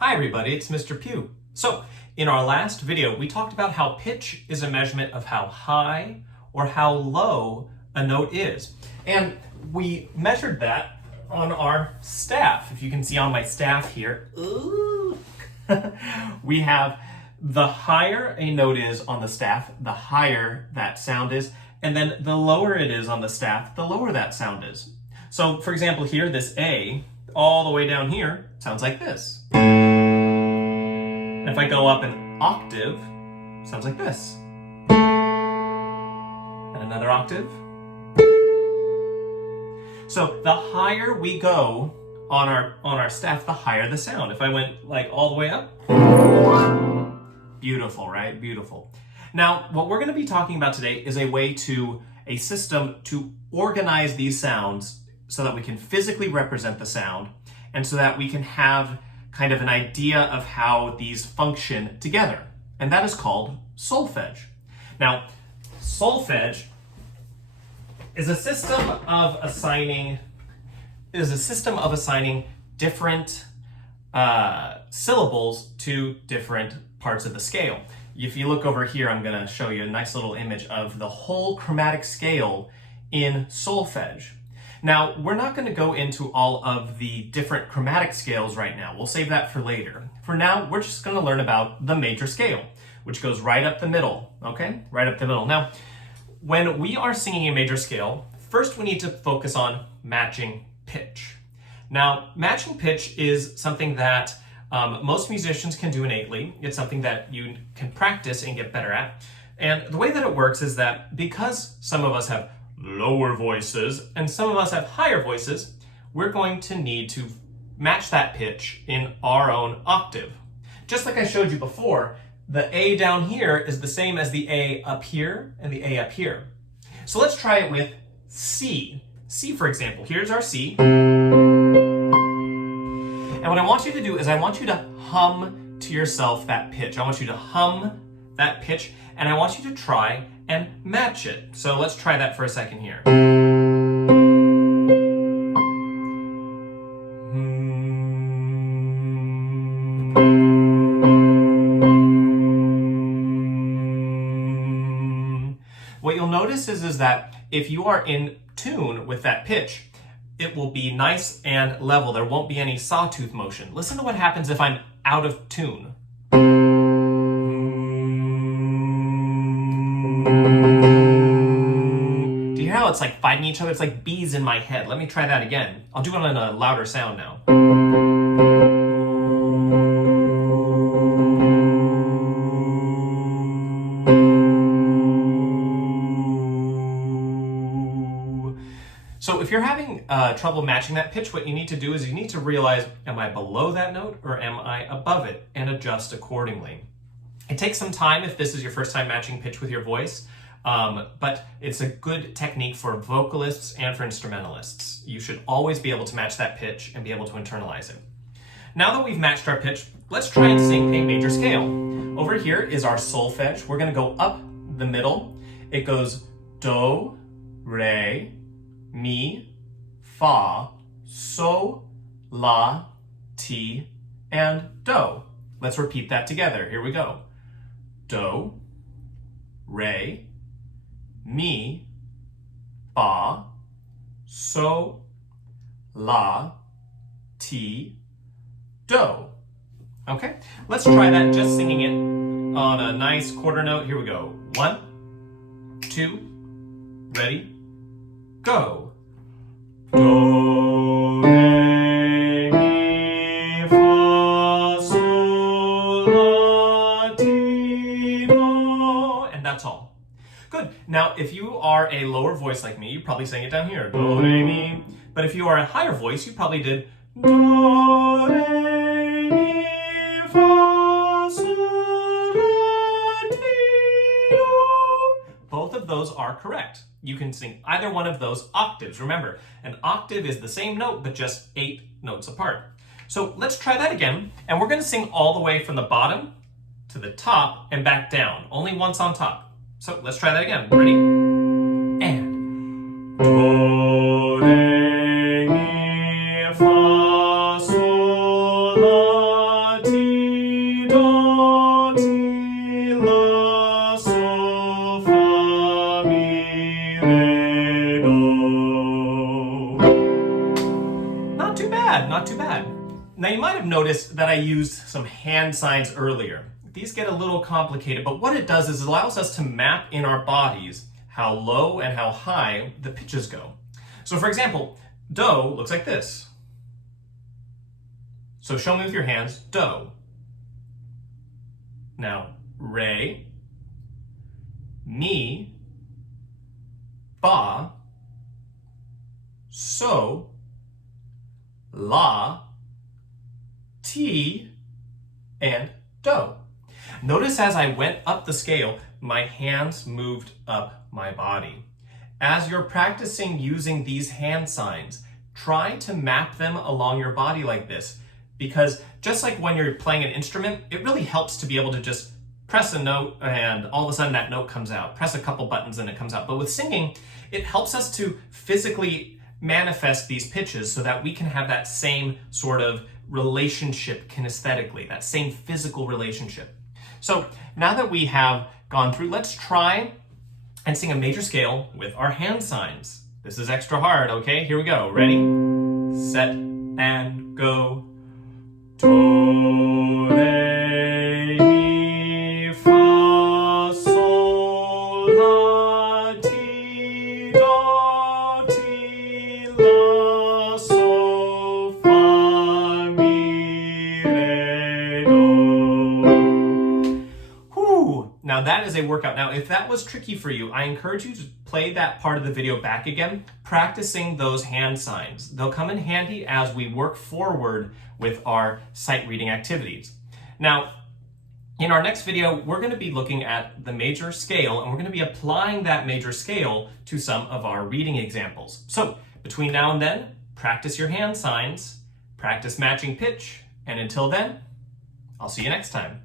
Hi everybody, it's Mr. Pugh. So, in our last video, we talked about how pitch is a measurement of how high or how low a note is. And we measured that on our staff. If you can see on my staff here, ooh, we have the higher a note is on the staff, the higher that sound is, and then the lower it is on the staff, the lower that sound is. So, for example, here, this A, all the way down here, sounds like this. And if I go up an octave, sounds like this. And another octave. So the higher we go on our staff, the higher the sound. If I went like all the way up, beautiful, right? Beautiful. Now, what we're going to be talking about today is a system to organize these sounds so that we can physically represent the sound and so that we can have kind of an idea of how these function together. And that is called solfege. Now, solfege is a system of assigning different syllables to different parts of the scale. If you look over here, I'm going to show you a nice little image of the whole chromatic scale in solfege. Now, we're not going to go into all of the different chromatic scales right now. We'll save that for later. For now, we're just going to learn about the major scale, which goes right up the middle, okay? Right up the middle. Now, when we are singing a major scale, first we need to focus on matching pitch. Now, matching pitch is something that most musicians can do innately. It's something that you can practice and get better at. And the way that it works is that because some of us have lower voices and some of us have higher voices, we're going to need to match that pitch in our own octave. Just like I showed you before, the A down here is the same as the A up here and the A up here. So let's try it with C. C, for example. Here's our C. And what I want you to do is I want you to hum to yourself that pitch. I want you to hum that pitch, and I want you to try and match it. So let's try that for a second here. What you'll notice is that if you are in tune with that pitch, it will be nice and level. There won't be any sawtooth motion. Listen to what happens if I'm out of tune. Do you hear how it's like fighting each other? It's like bees in my head. Let me try that again. I'll do it on a louder sound now. So if you're having trouble matching that pitch, what you need to do is you need to realize, am I below that note or am I above it, and adjust accordingly. It takes some time if this is your first time matching pitch with your voice, but it's a good technique for vocalists and for instrumentalists. You should always be able to match that pitch and be able to internalize it. Now that we've matched our pitch, let's try and sing a major scale. Over here is our solfege. We're going to go up the middle. It goes do, re, mi, fa, sol, la, ti, and do. Let's repeat that together. Here we go. Do, re, mi, fa, sol, la, ti, do. Okay, let's try that just singing it on a nice quarter note. Here we go. 1, 2, ready, go. Do, re, mi, fa, sol, la, ti, do. And that's all. Good. Now, if you are a lower voice like me, you probably sang it down here. Do, re, mi. But if you are a higher voice, you probably did do, re, mi, fa, sol, la, ti, do. Both of those are correct. You can sing either one of those octaves. Remember, an octave is the same note, but just 8 notes apart. So let's try that again, and we're going to sing all the way from the bottom to the top and back down, only once on top. So let's try that again. Ready? And do, re, mi, fa, sol, la, ti, Now you might have noticed that I used some hand signs earlier. These get a little complicated, but what it does is it allows us to map in our bodies how low and how high the pitches go. So for example, do looks like this. So show me with your hands, do. Now, re, mi, fa, so, la, ti, and do. Notice as I went up the scale, my hands moved up my body. As you're practicing using these hand signs, try to map them along your body like this, because just like when you're playing an instrument, it really helps to be able to just press a note and all of a sudden that note comes out. Press a couple buttons and it comes out. But with singing, it helps us to physically manifest these pitches so that we can have that same sort of relationship kinesthetically, that same physical relationship. So now that we have gone through, let's try and sing a major scale with our hand signs. This is extra hard, okay? Here we go. Ready, set, and go. Do, re, mi, fa, sol, la, ti, do, ti, la, so, fa, mi, re, do. Whew. Now that is a workout. Now if that was tricky for you, I encourage you to play that part of the video back again, practicing those hand signs. They'll come in handy as we work forward with our sight reading activities. Now, in our next video, we're going to be looking at the major scale, and we're going to be applying that major scale to some of our reading examples. So between now and then, practice your hand signs, practice matching pitch, and until then, I'll see you next time.